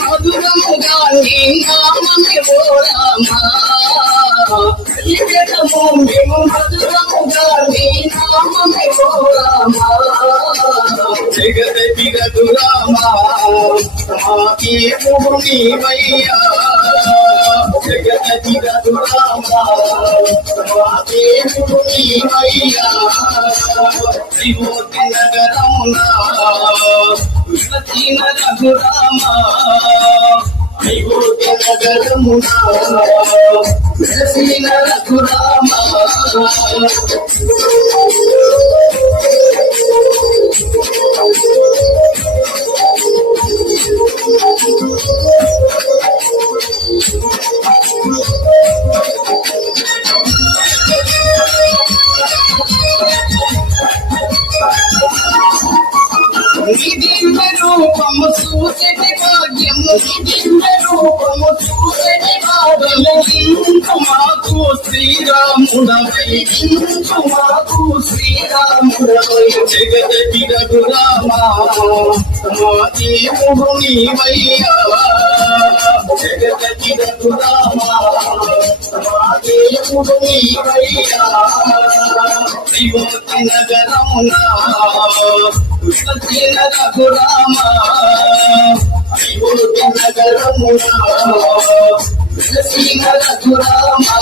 మధురముగా నీ నామమే ఓ రామా మధురముగా నీ నామమే ఓ రామా జగతి రఘురామా మాకి భూమి వయ్యా జగతి రఘురామా మాకి భూమి వయ్యా త్రిమూర్తి నగరమునా సతీన రఘురామా అయోధ్య నగరమునా సతీన రఘురామా రూపము చూసటి భాగ్యము రూపము చూసటి భాగ్యము మాకు శ్రీరాముడవై మాకు శ్రీరాముడవై జగతి రఘురామా మాకి భూమి వయ్యా జగతి రఘురామా మాకి భూమి వయ్యా త్రిమూర్తి నగరమునా సతీన రఘురామా అయోధ్య నగరమునా సతీన రఘురామా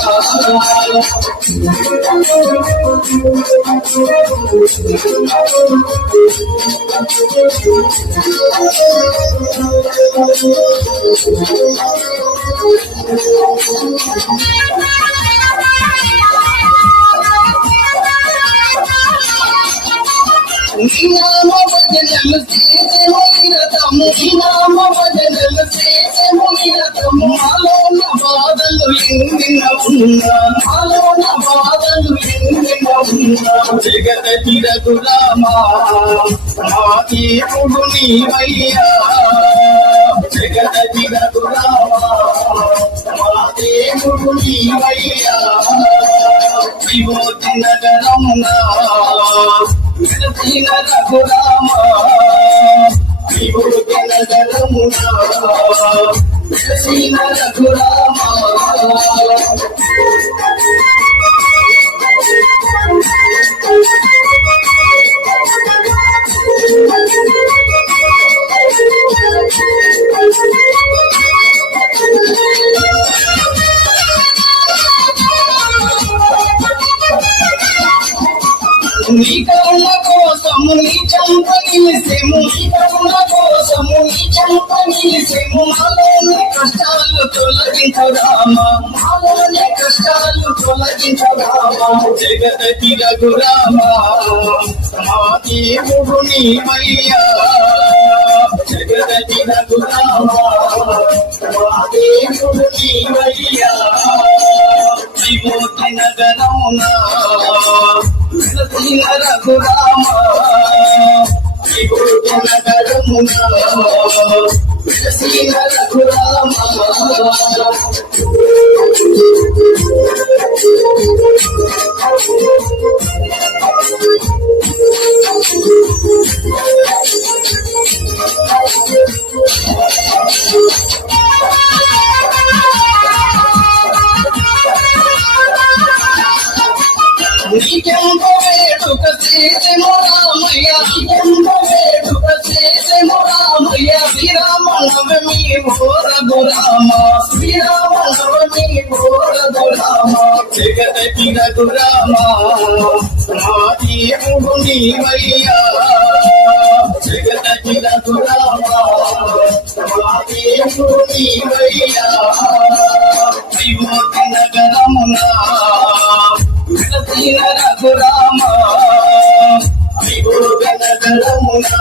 నామ భజనలు చేసెము నిరతము నామ భజనలు చేసెము నిరతము మాలోన బాధలు ఎందిన ఉన్నా మాలోన బాధలు ఎందిన ఉన్నా జగతి రఘురామా మాకి భూమి వయ్యా జగతి రఘురామా మాకి భూమి వయ్యా త్రిమూర్తి నగరమునా సతీన రఘురామా అయోధ్య నగరమునా సతీన రఘురామా నీ కరుణ కోసము నీ చంప నిలిసెము నీ కరుణ కోసము నీ చంప నిలిసెము మాలోని కష్టాలు తొలగించు రామా మాలోని కష్టాలు తొలగించు రామా జగతి రఘురామా మాకి భూమి వయ్యా జగతి రఘురామా మాకి భూమి వయ్యా త్రిమూర్తి నగరమునా సతీన రఘురామా అయోధ్య నగరమునా సతీన రఘురామా నీకెంత వేడుక చేసెము రామయ్య నీకెంత వేడుక చేసెము రామయ్య శ్రీరామ నవమి ఓ రఘురామా శ్రీరామ నవమి ఓ రఘురామా జగతి రఘురామా మాకి భూమి వయ్యా జగతి రఘురామా మాకి భూమి వయ్యా త్రిమూర్తి నగరమునా సతీన రఘురామా అయోధ్య నగరమునా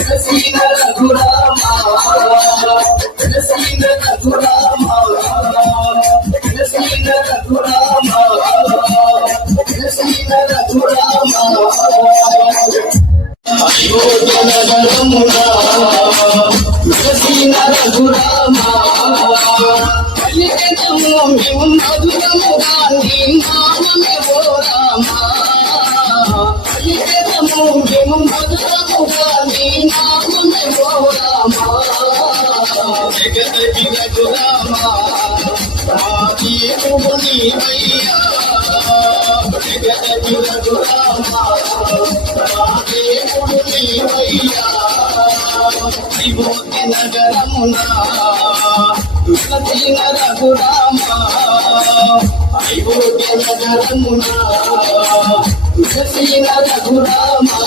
సతీన రఘురామా సతీన రఘురామా సతీన రఘురామా సతీన రఘురామా అయోధ్య నగరమునా సతీన రఘురామా కలిగెదము మేము మధుర శ్రీరాముగా నీ నామమే ఓ రామా అలివేదము మేము మధురముగా నీ నామమే ఓ రామా జగదకి రఘురామా దేవుడు నీవయ్యా జగదకి రఘురామా దేవుడు నీవయ్యా విభూతి నగరమునా విభూతిన రఘురామా విభూతి నగరమునా విభూతిన రఘురామా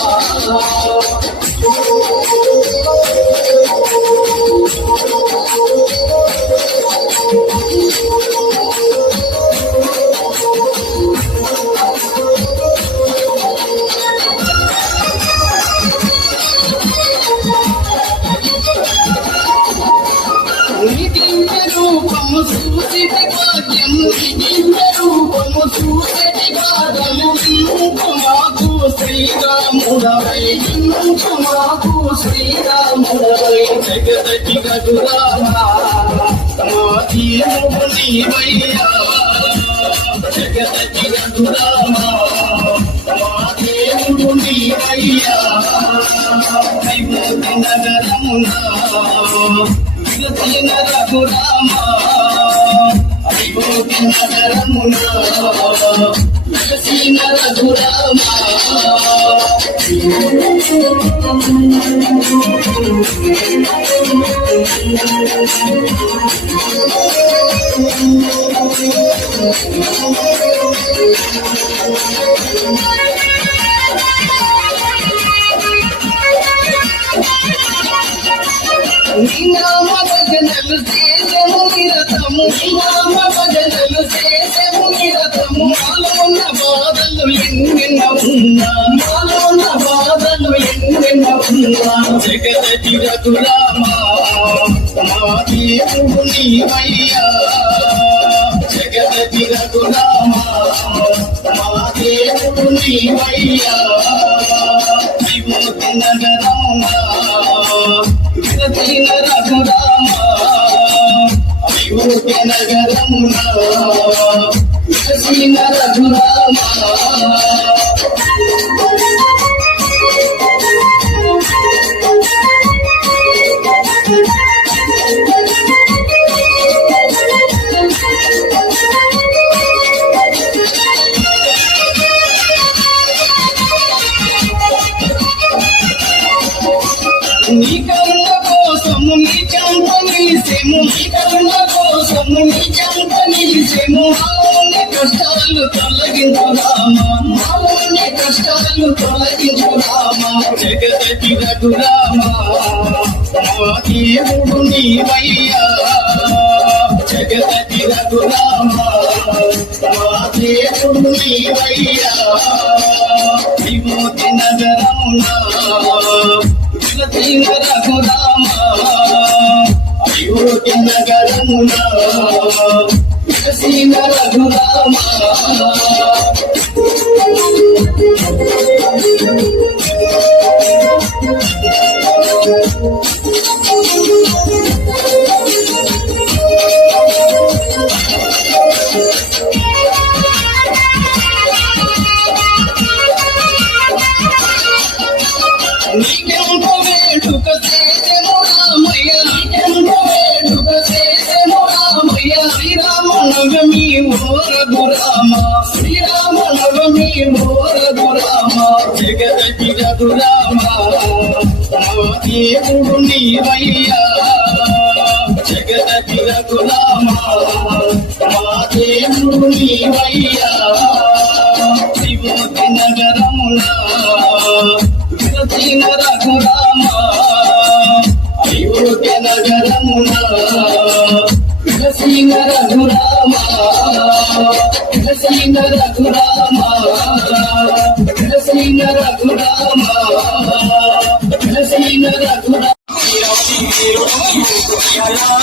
రూపము చూసిటి భాగ్యము రూపము చూసిటి భాగ్యము మాకు శ్రీరాముడవై మాకు శ్రీరాముడవై జగదకి రఘురామా దేవుడు నీవయ్యా జగదకి రఘురామా దేవుడు నీవయ్యా విభూతి నగరమునా విభూతిన రఘురామా విభూతి నగరమునా విభూతిన రఘురామా నామ భజనలు చేసెము నిరతము నామ భజనలు చేసెము నిరతము మాలో ఉన్న బాధలు ఎన్నెన్న ఉన్నా మాలో ఉన్న బాధలు ఎన్నెన్న ఉన్నా జగదకి రఘురామా దేవుడు నీవయ్యా జగదకి రఘురామా దేవుడు నీవయ్యా విభూతి నగరమునా విభూతిన రఘురామా విభూతి నగరమునా విభూతిన రఘురామా నీ కరుణ కోసము నీ చెంత నిలిసెము నీ కరుణ కోసము నీ చెంత నిలిసెము మాలోని కష్టాలు తొలగించు రామా మాలోని కష్టాలు తొలగించు రామా జగదకి రఘురామా దేవుడు నీవయ్యా జగదకి రఘురామా దేవుడు నీవయ్యా విభూతి నగరమునా విభూతిన రఘురామా విభూతి నగరమునా విభూతిన రఘురామా నీకెంత వేడుక చేసెము రామయ్య నీకెంత వేడుక చేసెము రామయ్య శ్రీరామనవమి ఓ రఘురామా శ్రీరామనవమి ఓ రఘురామా జగదకి రఘురామా దేవుడు నీవయ్యా జగదకి రఘురామా దేవుడు నీవయ్యా విభూతి నగరమునా విభూతిన రఘురామా విభూతి నగరమునా విభూతిన రఘురామా విభూతిన రఘురామా విభూతిన రఘురామా విభూతిన రఘురామా Yala,